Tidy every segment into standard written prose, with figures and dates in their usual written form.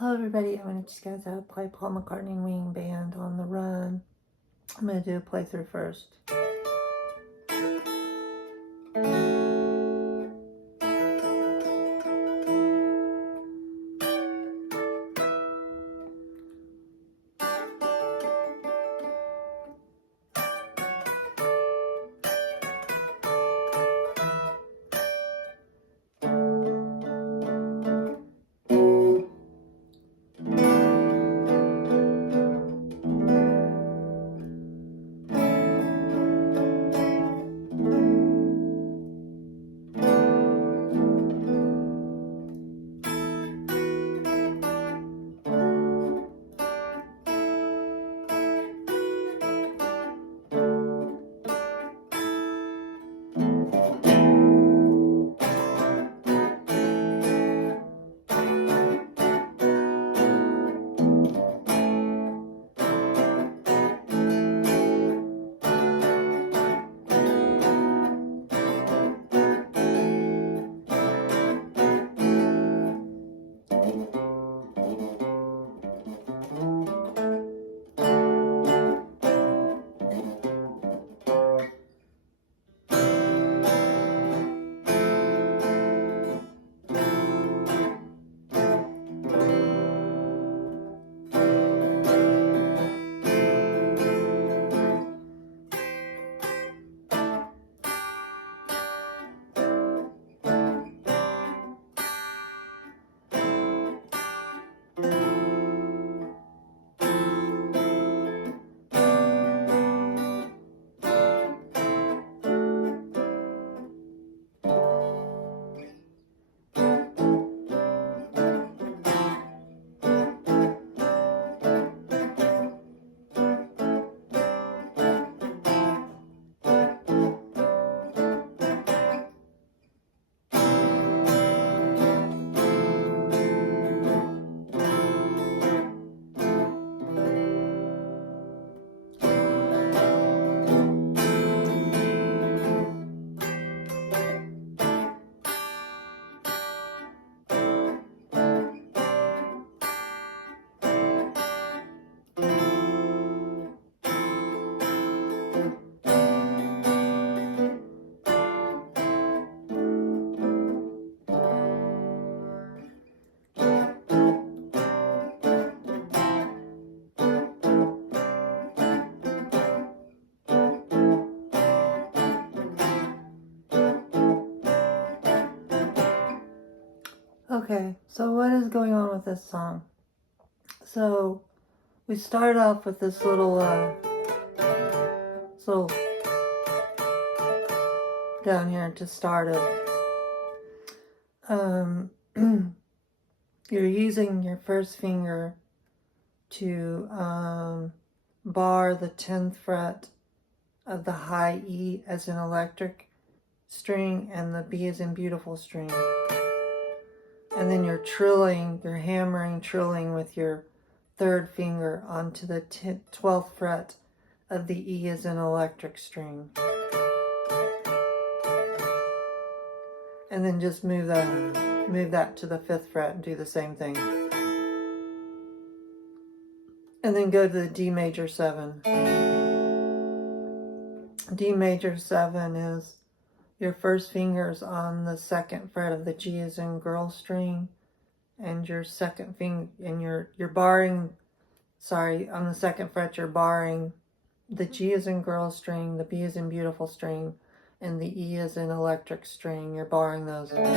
Hello everybody, I'm going to teach you guys how to play Paul McCartney&Wings Band on the Run. I'm going to do a playthrough first. Okay, so what is going on with this song? So we start off with this little down here to start it. You're using your first finger to bar the 10th fret of the high E as an electric string and the B as in beautiful string. And then you're hammering, trilling with your third finger onto the 12th fret of the E as an electric string. And then just move that to the 5th fret and do the same thing. And then go to the D major 7. D major 7 is your first finger's on the 2nd fret of the G as in girl string, and your second finger, and you're barring, on the 2nd fret you're barring the G as in girl string, the B as in beautiful string, and the E as in electric string. You're barring those. And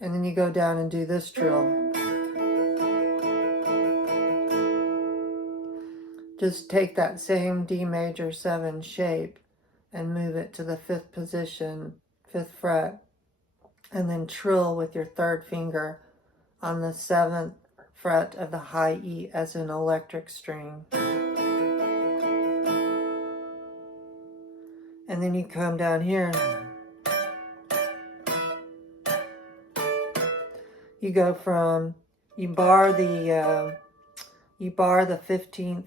then you go down and do this trill. Just take that same D major 7 shape and move it to the 5th position, 5th fret, and then trill with your third finger on the 7th fret of the high E as an electric string. And then you come down here. You go from, you bar the 15th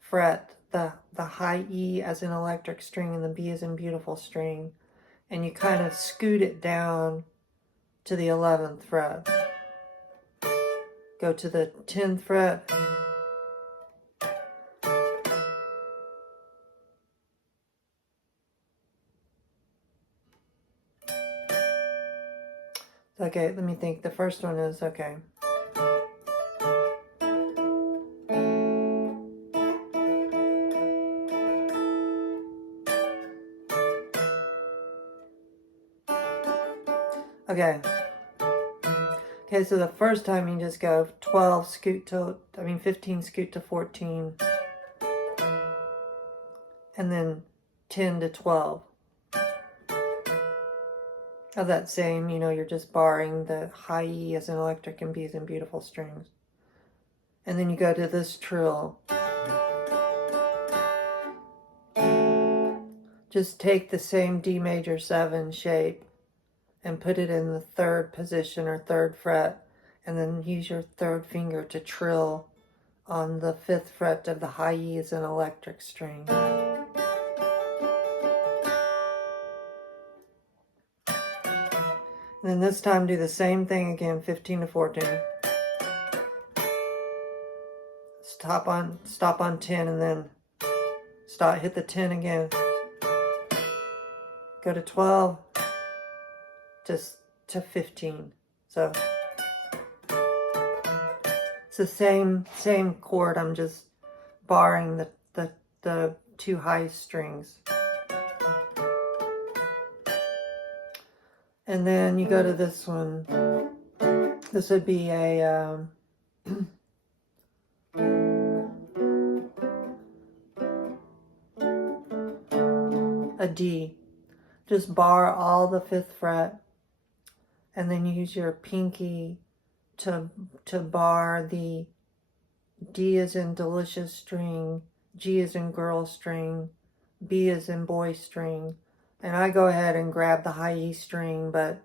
fret, the high E as an electric string and the B as in beautiful string, and you kind of scoot it down to the 11th fret. Go to the 10th fret. Okay, let me think. The first one is, okay. Okay. Okay, so the first time you just go 12, scoot to, 15, scoot to 14. And then 10 to 12. Of that same, you're just barring the high E as in electric and B as in beautiful strings. And then you go to this trill. Just take the same D major 7 shape and put it in the 3rd position or 3rd fret, and then use your 3rd finger to trill on the 5th fret of the high E as an electric string. And then this time do the same thing again, 15 to 14. Stop on 10 and then hit the 10 again. Go to 12 to 15. So it's the same chord. I'm just barring the 2 high strings. And then you go to this one. This would be a D. Just bar all the 5th fret, and then use your pinky to bar the D as in delicious string, G as in girl string, B as in boy string. And I go ahead and grab the high E string, but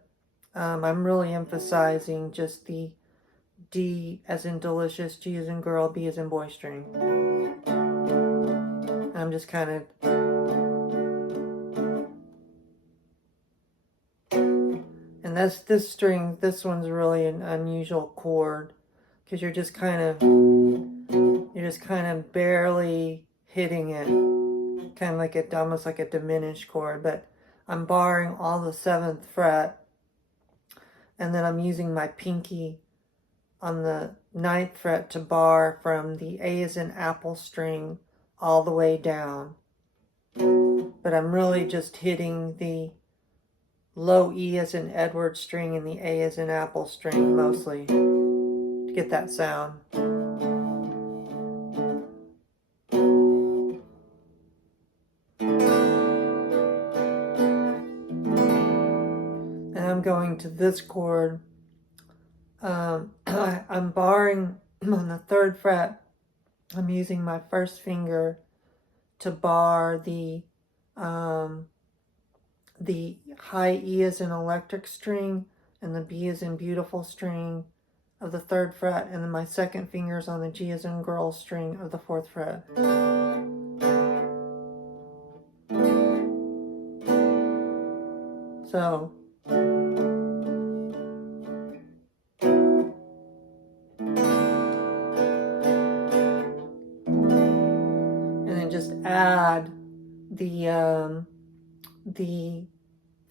I'm really emphasizing just the D as in delicious, G as in girl, B as in boy string. I'm just kind of... And this string, this one's really an unusual chord, because you're just kind of barely hitting it. Kind of like almost like a diminished chord, but I'm barring all the 7th fret, and then I'm using my pinky on the 9th fret to bar from the A as in apple string all the way down. But I'm really just hitting the low E as in Edward string and the A as in apple string mostly to get that sound. I'm going to this chord. I'm barring on the 3rd fret. I'm using my 1st finger to bar the high E as in electric string and the B as in beautiful string of the 3rd fret, and then my 2nd finger is on the G as in girl string of the 4th fret. So just add the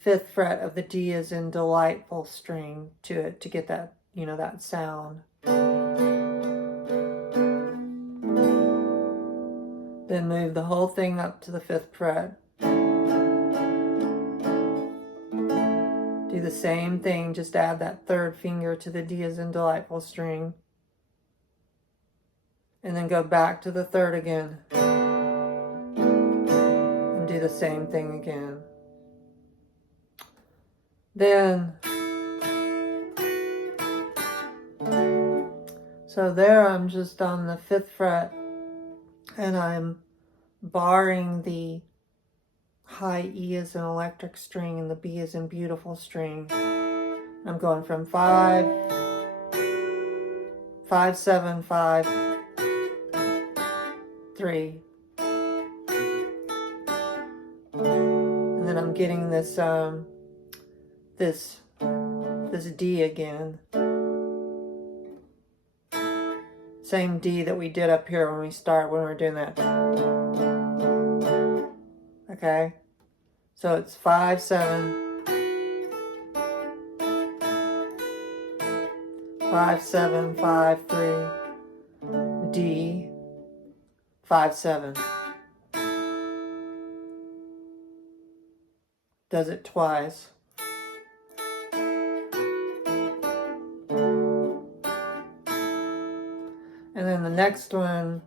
5th fret of the D as in delightful string to it to get that, that sound. Then move the whole thing up to the 5th fret. Do the same thing, just add that 3rd finger to the D as in delightful string. And then go back to the 3rd again. Do the same thing again. Then, so there I'm just on the 5th fret, and I'm barring the high E as an electric string and the B as in beautiful string. I'm going from 5, 5, 7, 5, 3. And then I'm getting this this D again. Same D that we did up here when we were doing that. Okay, so it's 5, 7, 5, 7, 5, 3, D, 5, 7. Does it twice. And then the next one,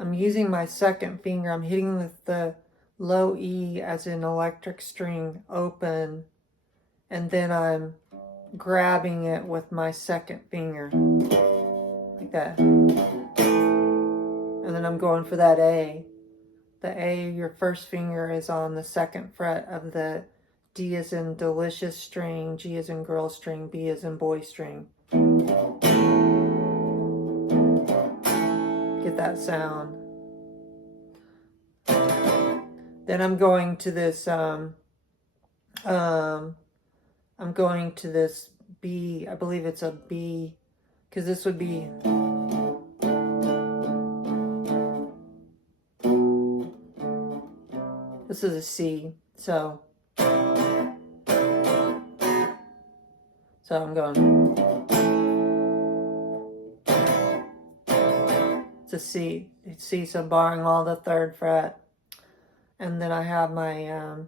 I'm using my second finger. I'm hitting with the low E as in electric string open, and then I'm grabbing it with my second finger, like that. And then I'm going for that A. The A, your first finger is on the second fret of the D as in delicious string, G as in girl string, B as in boy string. Get that sound. Then I'm going to this B, I believe it's a B, because this would be, this is a C, so I'm going, it's a C, so barring all the third fret, and then I have my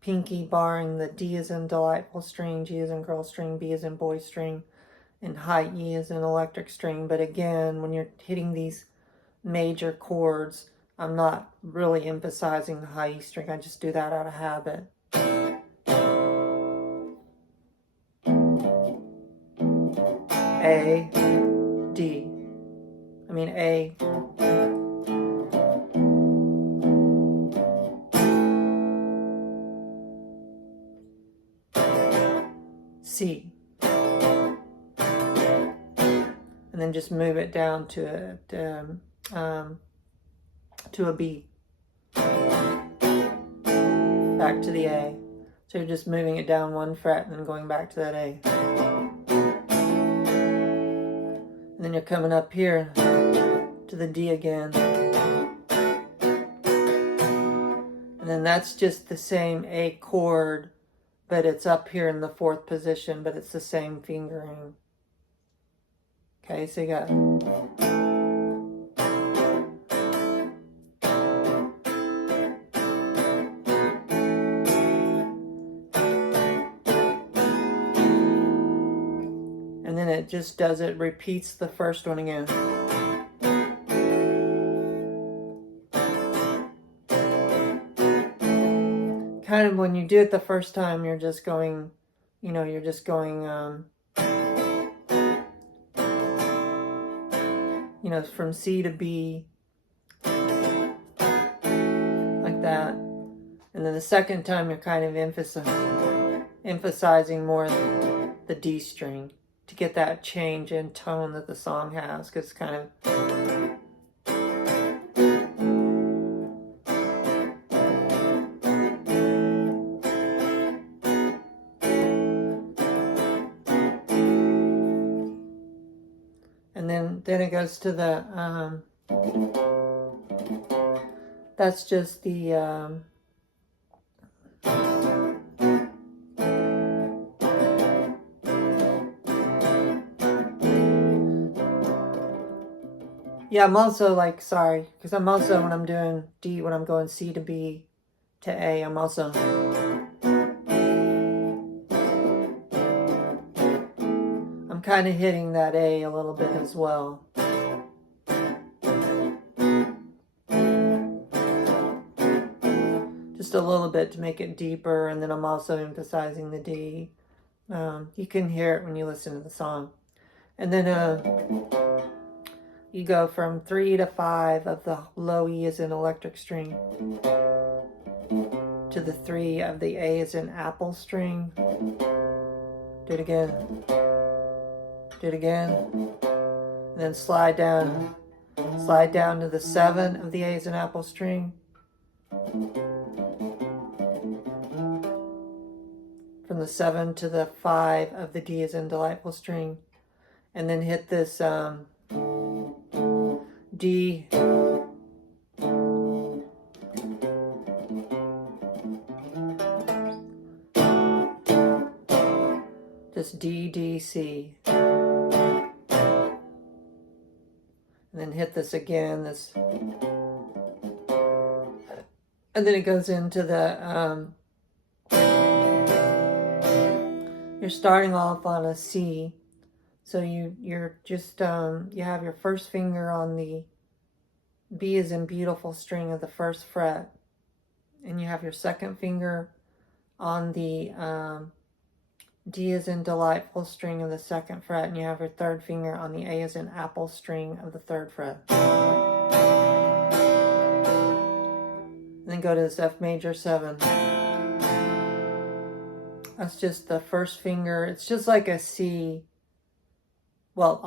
pinky barring the D as in delightful string, G as in girl string, B as in boy string, and high E as in electric string. But again, when you're hitting these major chords, I'm not really emphasizing the high E string. I just do that out of habit. A, D. I mean A. C. And then just move it down to a B. Back to the A. So you're just moving it down one fret and then going back to that A. And then you're coming up here to the D again. And then that's just the same A chord, but it's up here in the fourth position, but it's the same fingering. Okay, so you got... And then it just does it, repeats the first one again. Kind of when you do it the first time, you're just going, you're just going, from C to B, like that. And then the second time, you're kind of emphasizing more the D string to get that change in tone that the song has, because it's kind of... And then it goes to the, that's just the, yeah, I'm also like, sorry, because I'm also, when I'm doing D, when I'm going C to B to A, I'm also... kind of hitting that A a little bit as well. Just a little bit to make it deeper, and then I'm also emphasizing the D. You can hear it when you listen to the song. And then you go from 3 to 5 of the low E as in electric string to the 3 of the A as in apple string. Do it again. Do it again, and then slide down to the 7 of the A as an apple string, from the 7 to the 5 of the D as in delightful string, and then hit this D, just D, D, C, and then hit this again, this, and then it goes into the, you're starting off on a C, so you're just, you have your first finger on the B as in beautiful string of the first fret, and you have your second finger on the D as in delightful string of the second fret, and you have your third finger on the A as in apple string of the third fret. And then go to this F major 7. That's just the first finger. It's just like a C. Well,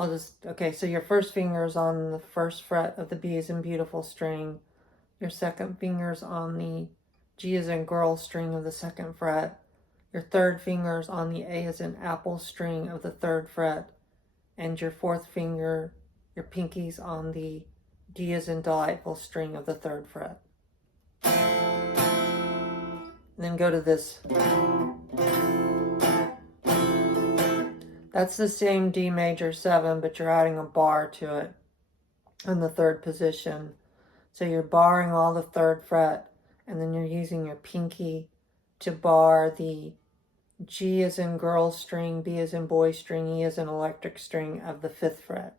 okay, so your first finger is on the first fret of the B as in beautiful string. Your second finger is on the G as in girl string of the second fret. Your third finger is on the A as in apple string of the third fret. And your fourth finger, your pinky's on the D as in delightful string of the third fret. And then go to this. That's the same D major 7, but you're adding a bar to it in the third position. So you're barring all the third fret, and then you're using your pinky to bar the G as in girl string, B as in boy string, E as in electric string of the 5th fret.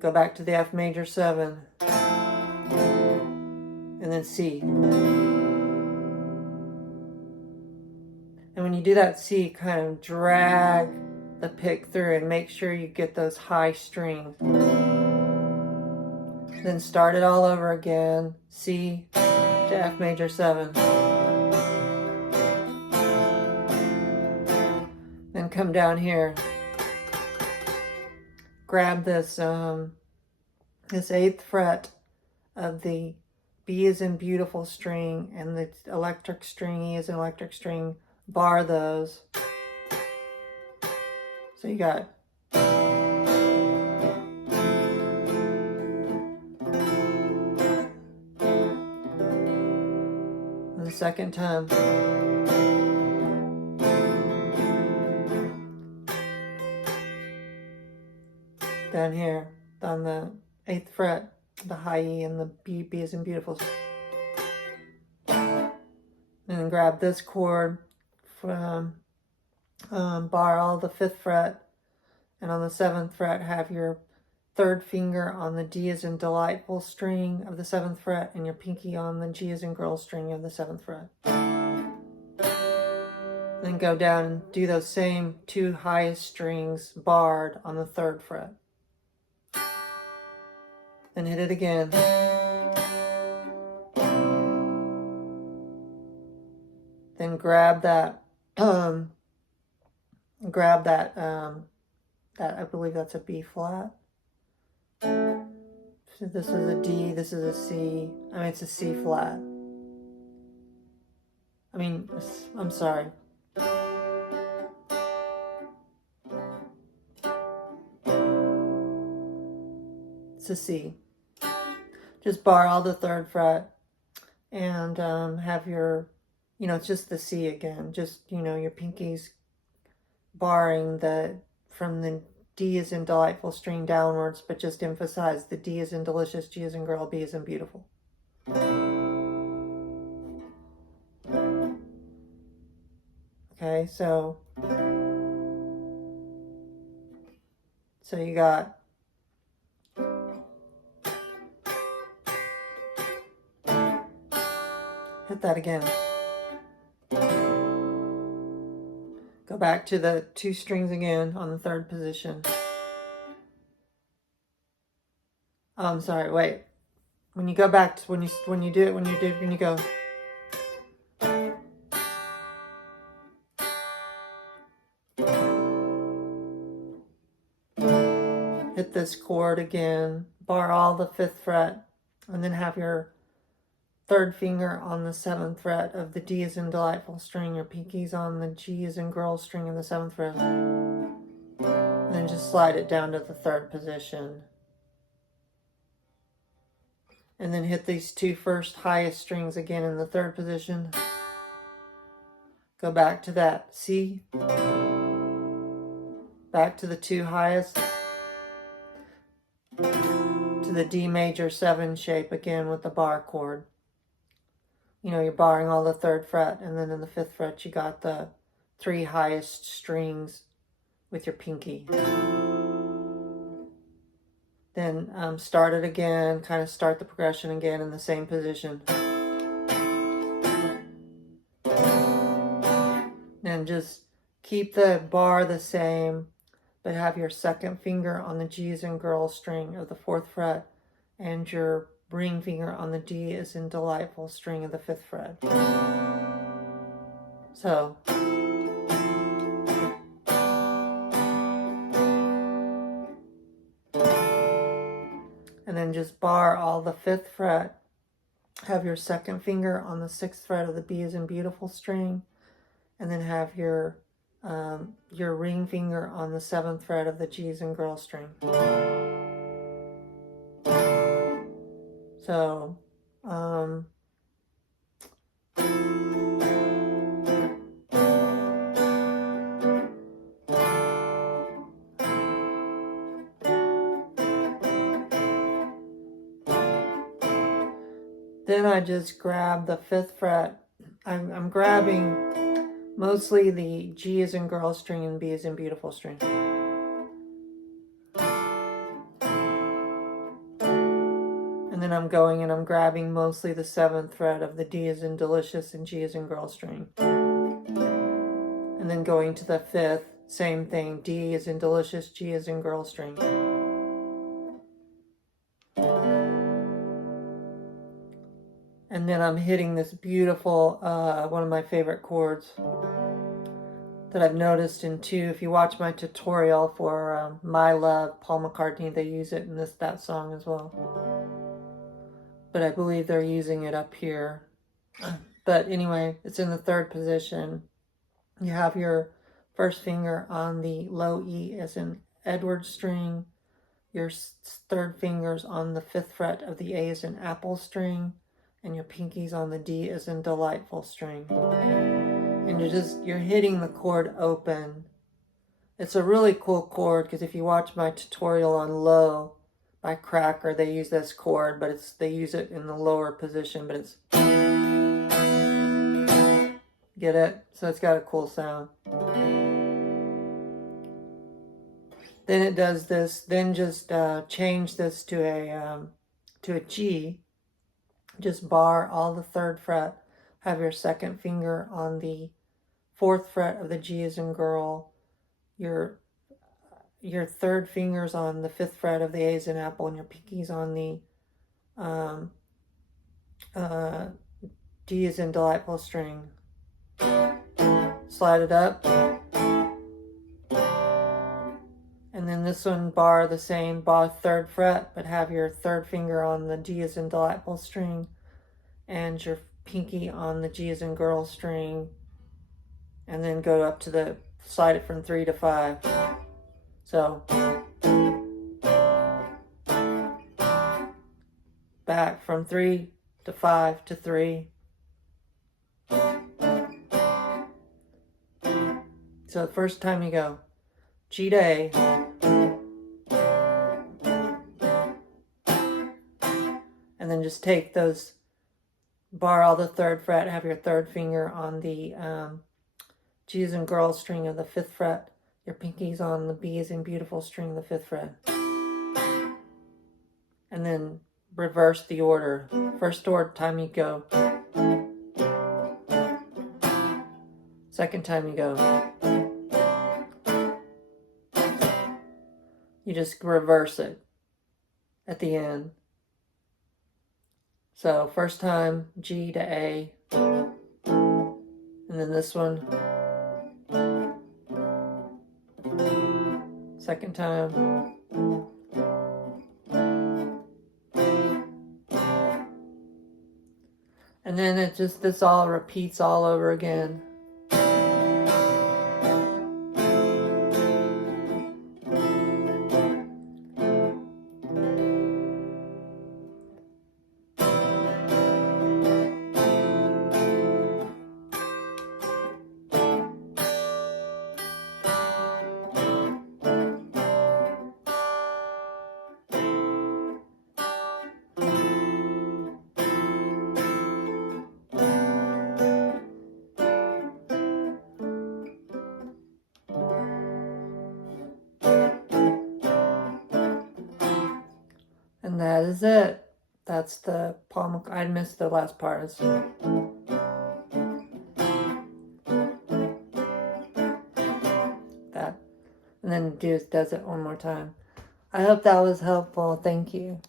Go back to the F major 7, and then C. And when you do that C, kind of drag the pick through and make sure you get those high strings. Then start it all over again, C to F major 7. Then come down here, grab this this 8th fret of the B as in beautiful string and the electric string, E as in electric string, bar those. So you got and the second time. Down here, on the 8th fret, the high E and the B as in beautiful. And then grab this chord from, bar all the 5th fret, and on the 7th fret have your third finger on the D as in delightful string of the 7th fret, and your pinky on the G as in girl string of the 7th fret. Then go down and do those same 2 highest strings barred on the 3rd fret. Then hit it again. Then grab that, that I believe that's a B flat. So this is a D, this is a C. I mean, it's a C flat. I mean, I'm sorry. It's a C. Just bar all the 3rd fret and have your, it's just the C again. Just, your pinky's barring from the D as in delightful string downwards, but just emphasize the D as in delicious, G as in girl, B as in beautiful. Okay, so you got hit that again. Go back to the 2 strings again on the 3rd position. Oh, I'm sorry, wait. When you go back to, when you go. Hit this chord again, bar all the 5th fret, and then have your third finger on the 7th fret of the D as in delightful string. Your pinky's on the G as in girl string of the 7th fret. And then just slide it down to the 3rd position. And then hit these 2 first highest strings again in the 3rd position. Go back to that C. Back to the 2 highest. To the D major 7 shape again with the bar chord. You know, you're barring all the 3rd fret, and then in the 5th fret you got the 3 highest strings with your pinky. Then start it again, kind of start the progression again in the same position. And just keep the bar the same, but have your 2nd finger on the G as in girl string of the 4th fret and your ring finger on the D as in delightful string of the 5th fret. So, and then just bar all the 5th fret. Have your 2nd finger on the 6th fret of the B as in beautiful string, and then have your ring finger on the 7th fret of the G as in girl string. So, then I just grab the 5th fret. I'm grabbing mostly the G as in girl string and B as in beautiful string. And then I'm going and I'm grabbing mostly the 7th fret of the D as in delicious and G as in girl string. And then going to the 5th, same thing, D as in delicious, G as in girl string. And then I'm hitting this beautiful, one of my favorite chords that I've noticed in too. If you watch my tutorial for My Love, Paul McCartney, they use it in that song as well. But I believe they're using it up here. But anyway, it's in the 3rd position. You have your 1st finger on the low E as in Edward string. Your 3rd finger's on the 5th fret of the A as in apple string. And your pinky's on the D as in delightful string. And you're hitting the chord open. It's a really cool chord because if you watch my tutorial on Low by Cracker, they use this chord, but they use it in the lower position, but it's, get it? So it's got a cool sound. Then it does this, then just change this to a G. Just bar all the 3rd fret, have your 2nd finger on the 4th fret of the G as in girl, your 3rd finger's on the 5th fret of the A as in apple, and your pinky's on the D as in delightful string. Slide it up. And then this one, bar the same, bar 3rd fret, but have your 3rd finger on the D as in delightful string and your pinky on the G as in girl string, and then go up to the, slide it from 3 to 5. So, back from 3 to 5 to 3. So the first time you go G to A, and then just take those, bar all the 3rd fret, have your 3rd finger on the G as in girl string of the 5th fret, your pinky's on the B as in beautiful string of the 5th fret. And then reverse the order. First time you go. 2nd time you go. You just reverse it at the end. So 1st time, G to A, and then this one. 2nd time. just this all repeats all over again. And that is it. That's the Paul McCartney. I missed the last part. That. And then does it one more time. I hope that was helpful. Thank you.